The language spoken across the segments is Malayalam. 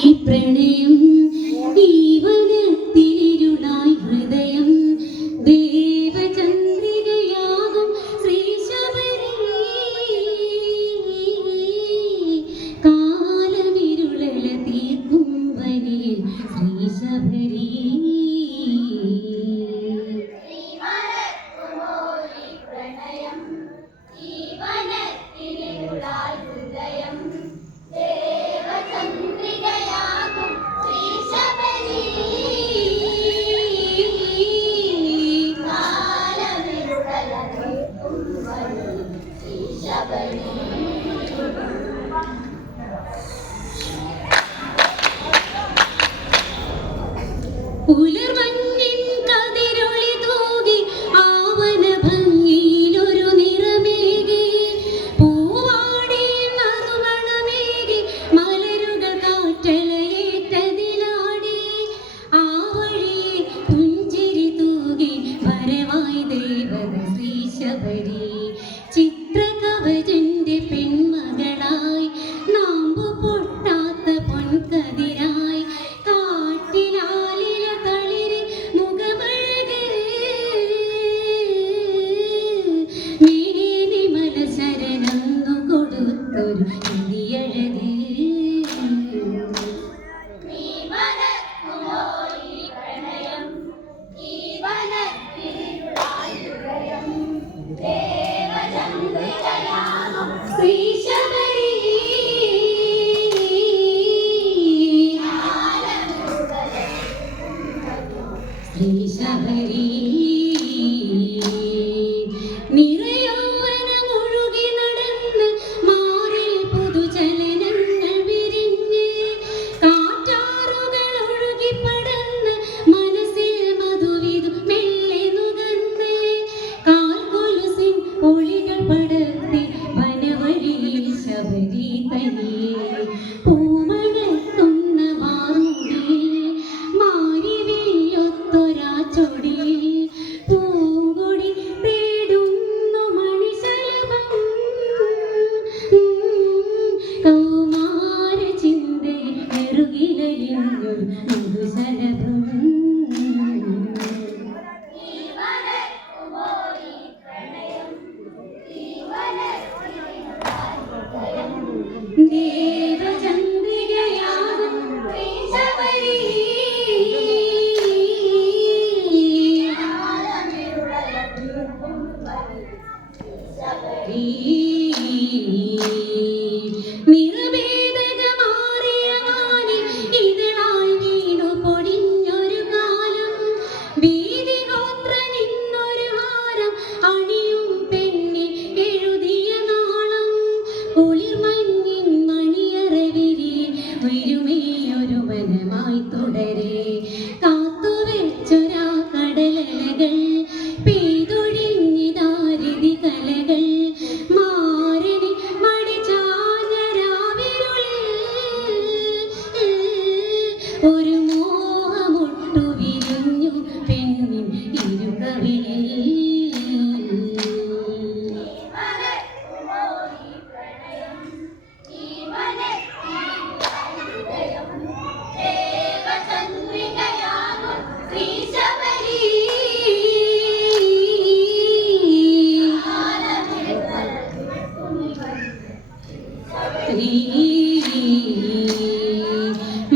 പ്രണയം ജീവനത്തിരുളായി ഹൃദയം ദേവചന്ദ്രികയാകും ശ്രീശബരി കാലമിരുളല തീർക്കും വരിയിൽ ശ്രീശബരി പുലർമഞ്ഞിൻ കതിരൊളി തൂകി ആവന ഭംഗിയിലൊരു നിറമേകി പൂവാടി നറുമണമേകി മലരുകൾ കാറ്റലയേറ്റതിലാടി ആ വഴിയെ പുഞ്ചിരി തൂകി വരവായി ദേവത ശ്രീശബരി ചിത്രകവചന്റെ പെൺമകളായി നാമ്പു പൊട്ടാത്ത പൊൻകതിരായി കാട്ടിലാലില തളിരി മുഖമഴക് മേനി മനശരനന്നു കൊടുത്തൊരു ഇടിയഴക് ശ്രീശബരി ശ്രീശബരി നിറയൗവനമൊഴുകി നടന്ന് മാറിൽ പുതുചലനങ്ങൾ വിരിഞ്ഞ് കാറ്റാറുകൾ ഒഴുകി പടന്ന് മനസ്സിൽ മധുവിധു മെല്ലെ നുകർന്ന് കാൽകൊലുസിൻ ഒളികൾ പടർത്തി വനവഴിയിൽ ശബരി തനിയെ പൂമണത്തുന്ന വാർമുടിയിൽ മാരിവില്ലൊത്തൊരാ ചൊടിയിൽ പൂങ്കൊടി തേടുന്നു മണിശലഭം കൗമാര ചിന്തയിൽ നെറുകിലലിഞ്ഞൊരു മധുശലഭം ദേവചന്ദ്രികയാകും ശ്രീശബരി നിറഭേദകമാറിയ വാനിൽ ഇതളായി വീണു പൊടിഞ്ഞൊരു കാലം വീതിഗോത്ര നിന്നൊരു ഹാരം അണിയും പെണ്ണിൽ എഴുതിയ നാളം കുളിർമഞ്ഞിൻ മണിയറവിരിയിൽ ഒരുമേയൊരു വനമായി തുടരെ കാത്തുവെച്ചൊരാ കടലലകൾ പെയ്തൊഴിഞ്ഞിതാരിതി കലകൾ മാരണി മടിചാഞ്ഞരാവിരുളിൽ ഒരു മോഹമൊട്ടു വിരിഞ്ഞു പെണ്ണിൻ ഇരുകവിളിൽ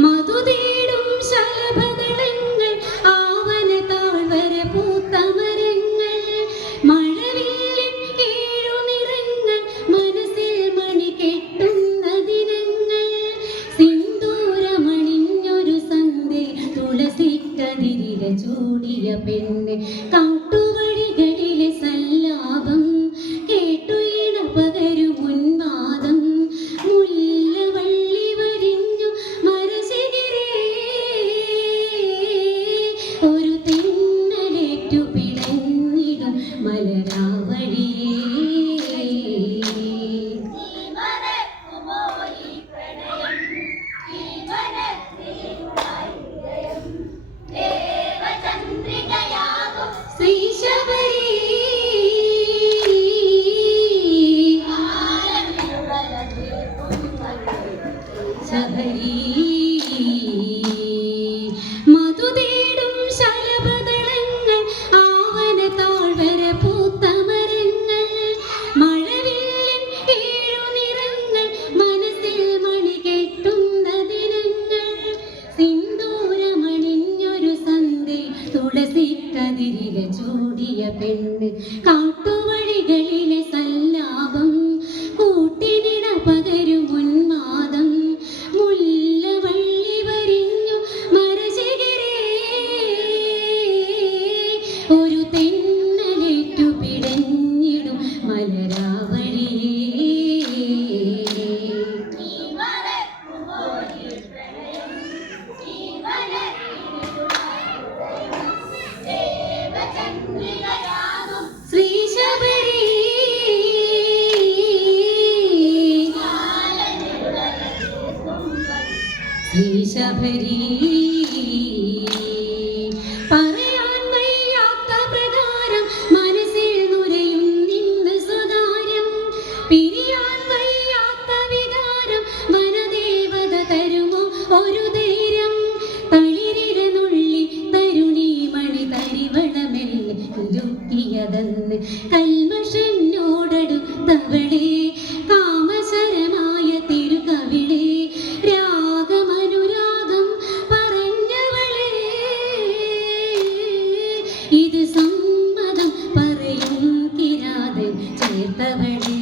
മധുതേടും ശലഭദളങ്ങൾ ആവന താഴ്വര പൂത്തമരങ്ങൾ മഴവില്ലിൻ ഏഴു നിറങ്ങൾ മനസ്സിൽ മണി കെട്ടുന്ന ദിനങ്ങൾ സിന്ദൂരമണിഞ്ഞൊരു സന്ധ്യ തുളസിക്കതിരില ചൂടിയ പെണ്ണ് കാട്ടുവഴികളിലെ സല്ലാപം കേട്ടു ഇണ പകരു മുൻവാദം മുല്ലവള്ളി വരിഞ്ഞു മരശിഖിരേ ഒരു തെന്നലേറ്റു പിടഞ്ഞിടും മലരാവഴിയേ ശ്രീ കതിരില ചൂടിയ പെണ്ണ് കാട്ടുവഴികളിലെ സല്ലാപം കൂട്ടിനിട പകരും ഉന്മാദം മുല്ലവള്ളി വരിഞ്ഞു മരചികിരേ ഒരു തെന്നലേറ്റു പിടഞ്ഞിടും മലരാവഴിയേ ശബരി പറയാൻ വയ്യാത്ത പ്രകാരം മനസ്സിൽ നുരയും നിന്ന് സ്വകാര്യം പിരിയാൻ വയ്യാത്ത വികാരം വനദേവത തരുമോ ഒരു ധൈര്യം തളിരില നുള്ളി തരുണി മണി തരിവളമെല്ലെ കുലുക്കിയതെന്ന് കൽമഷനോടടുത്തവളെ കാമസരമായ തിരുകവിളെ ഇത് സമ്മതം പറയും കിരാതൻ ചേർത്തവളേ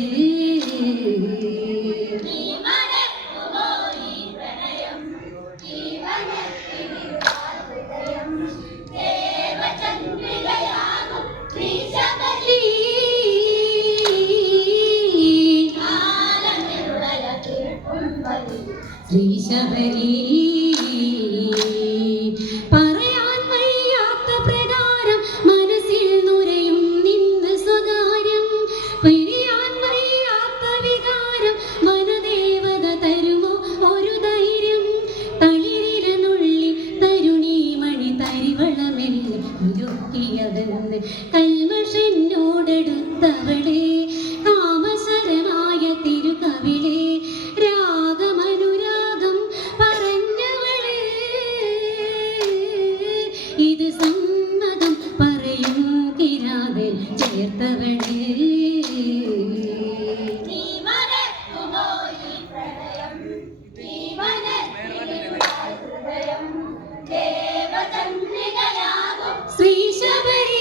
ശ്രീ ശബരി പറയാൻ വയ്യാത്ത പ്രകാരം മനസ്സിൽ നുരയും നിന്ന് സ്വകാര്യം പിരിയാൻ വയ്യാത്ത വികാരം വനദേവത തരുമോ ഒരു ധൈര്യം തളിരില നുള്ളി തരുണി മണി തരിവളമെല്ലെ കുലുക്കിയതെന്ന് കൽമഷനോടടുത്തവളെ കാമസരമായ തിരുകവിളെ രാഗമനുരാഗം പറഞ്ഞവളെ ഇത് സമ്മതം പറയും കിരാതൻ ചേർത്തവളെ ശ്രീ ശബരി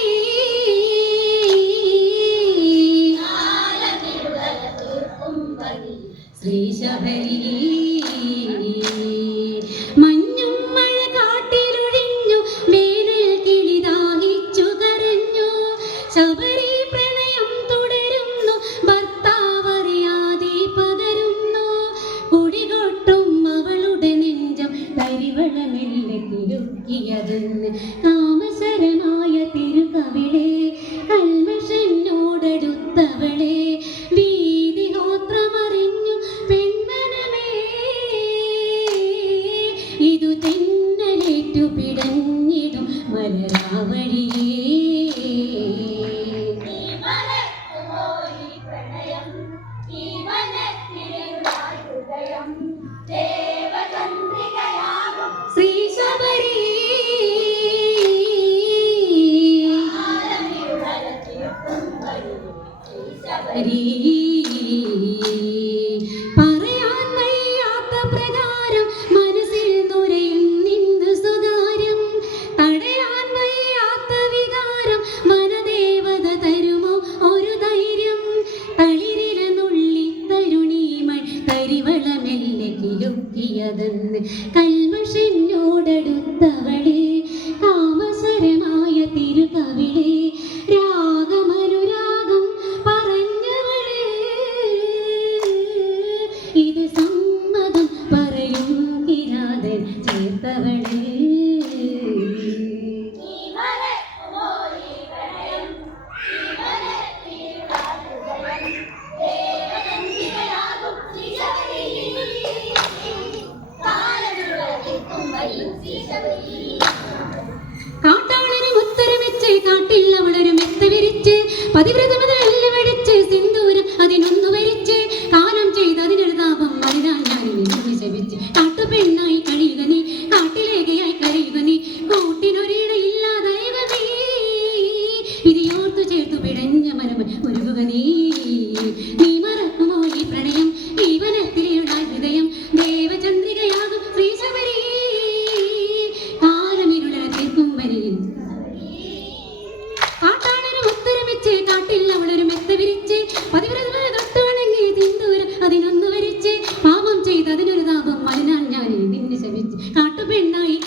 ശ്രീ ശബരി മഞ്ഞും മഴ കാട്ടിലൊഴിഞ്ഞു വേനൽ കിളി ദാഹിച്ചു കരഞ്ഞു ശബരി പ്രണയം തുടരുന്നു ഭർത്താവറിയാതെ പകരുന്നു കുടികൊട്ടും അവളുടെ നെഞ്ചം തരിവളമെല്ലെ കുലുക്കിയതെന്ന് കാമസരമായ തിരുകവിളെ കൽമഷനോടടുത്തവളെ വീതിഹോത്രമറിഞ്ഞു പെൺമനമേ ഇതു തെന്നലേറ്റു പിടഞ്ഞിടും മലരാവഴിയേ ശ്രീ ശബരി പറയാൻ വയ്യാത്ത പ്രകാരം മനസ്സിൽ നുരയും നിന്ന് സ്വകാര്യം തടയാൻ വയ്യാത്ത വികാരം വനദേവത തരുമോ ഒരു ധൈര്യം തളിരില നുള്ളി തരുണി മണി തരിവളമെല്ലെ കിലുക്കിയതെന്ന് കൽമഷനോടടുത്തവളെ കാമസരമായ തിരുകവിളെ രാഗമനുരാഗം പറഞ്ഞവളെ ഇത് സമ്മതം പറയും കിരാതൻ ചേർത്തവളെ കാട്ടാളനും ഉത്തരമെച്ച് കാട്ടിൽ അവളൊരു മെത്ത വിരിച്ച് പതിവ്രതമതല്ല വെടിച്ച് സിന്ദൂരം അതിനൊന്നു വരിച്ച് കാലം ചെയ്ത് അതിനൊരു താപം അതിനാ ഞാൻ ശപിച്ച് കാട്ടുപെണ്ണായി കഴിയുക നീ കാട്ടിലേകയായി കരയുക നീ കൂട്ടിനൊരിടയില്ലാതായവ നീ വിധിയോർത്തു ചേർത്തു പിടഞ്ഞ മനമ ഒരുകുക നീ നീ മറക്കുമോ ഈ പ്രണയം ഈ വനത്തിലുള്ള ഹൃദയം ദേവചന്ദ്രികയാകും ശ്രീ ശബരി കാലമിരുള തീർക്കും വരിയിൽ ശപിച്ച് കാട്ടുപെണ്ണായി